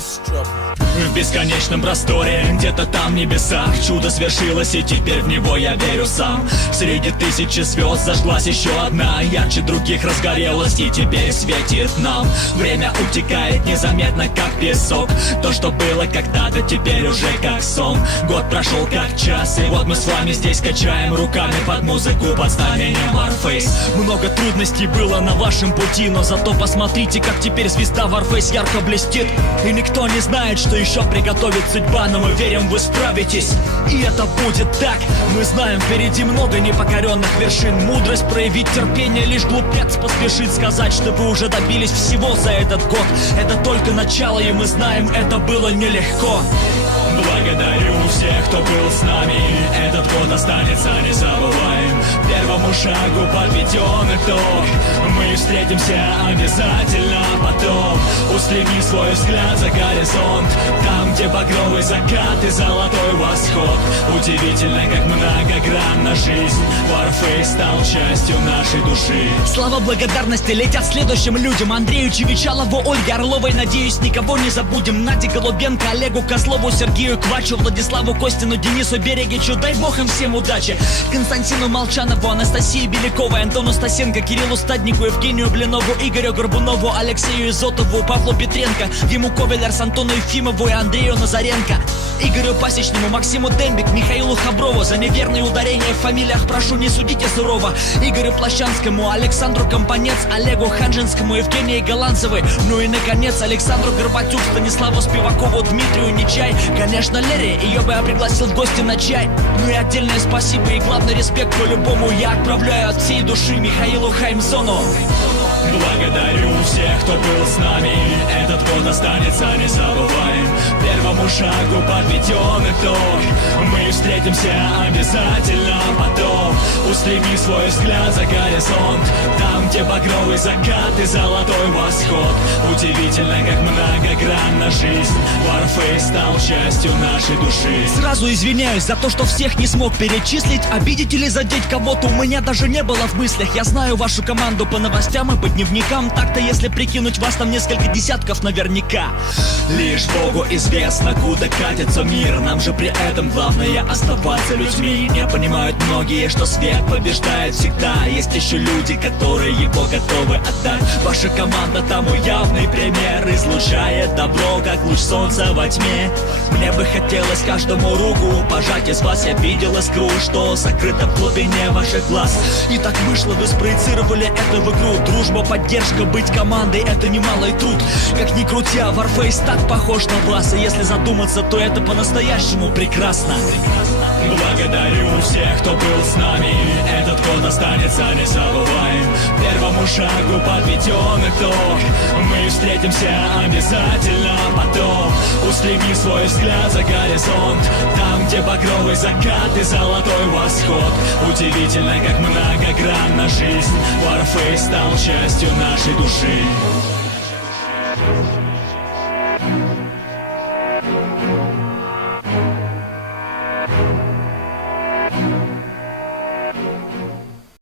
В бесконечном просторе, где-то там в небесах, чудо свершилось, и теперь в него я верю сам. Среди тысячи звезд зажглась еще одна, ярче других разгорелась и теперь светит нам. Время утекает незаметно, как песок. То, что было когда-то, теперь уже как сон. Год прошел как час, и вот мы с вами здесь качаем руками под музыку под знамением Warface. Много трудностей было на вашем пути, но зато посмотрите, как теперь звезда Warface ярко блестит. И никто не знает, что еще приготовит судьба, но мы верим, вы справитесь, и это будет так. Мы знаем, впереди много непокоренных вершин. Мудрость проявить терпение, лишь глупец поспешит сказать, что вы уже добились всего за этот год. Это только начало, и мы знаем, это было нелегко. Благодарю всех, кто был с нами, этот год останется незабываем. Первому шагу подведен итог, мы встретимся обязательно потом. Устреми свой взгляд за горизонт, там, где багровый закат и золотой восход. Удивительно, как многогранна жизнь, Warface стал частью нашей души. Слова благодарности летят следующим людям: Андрею Чевичалову, Ольге Орловой, надеюсь, никого не забудем. Наде Голубенко, Олегу Козлову, Сергею Квачу, Владиславу Костину, Денису Берегичу, дай бог им всем удачи. Константину Молчанову, Анастасии Беляковой, Антону Стасенко, Кириллу Стаднику, Евгению Блинову, Игорю Горбунову, Алексею Изотову, Павлу Петренко, Диму Ковелерс, Антону Ефимову и Андрею Назаренко, Игорю Пасечному, Максиму Дембик, Михаилу Хаброву. За неверные ударения в фамилиях прошу, не судите сурово. Игорю Плащанскому, Александру Компанец, Олегу Ханжинскому, Евгении Голландцевой. Ну и наконец Александру Горбатюк, Станиславу Спивакову, Дмитрию Нечай. Конечно, Лере, ее бы я пригласил в гости на чай. Ну и отдельное спасибо и главный респект по-любому я отправляю от всей души Михаилу Хаймсону. Благодарю всех, кто был с нами, этот год останется незабываем. Первому шагу подведен итог, мы встретимся обязательно потом. Устреми свой взгляд за горизонт, там, где багровый закат и золотой восход. Удивительно, как многогранна жизнь, Warface стал частью нашей души. Сразу извиняюсь за то, что всех не смог перечислить. Обидеть или задеть кого-то у меня даже не было в мыслях. Я знаю вашу команду по новостям и по дневникам. Так-то, если прикинуть, вас там несколько десятков наверняка. Лишь Богу известно, куда катится мир. Нам же при этом главное оставаться людьми. Не понимают многие, что свет побеждает всегда. Есть еще люди, которые его готовы отдать. Ваша команда тому явный пример, излучает добро, как луч солнца во тьме. Мне бы хотелось каждому руку пожать. Из вас я видел искру, что сокрыто в глубине ваших глаз. И так вышло, вы спроецировали это в игру. Дружба, поддержка, быть командой — это немалый труд. Как ни крутя, Warface так похож на вас. И если задуматься, то это по-настоящему прекрасно. Благодарю всех, кто был с нами, этот год останется незабываем. Первому шагу подведен итог, мы встретимся обязательно потом. Устреми свой взгляд за горизонт, там, где багровый закат и золотой восход. Удивительно, как многогранна жизнь, Warface стал частью нашей души.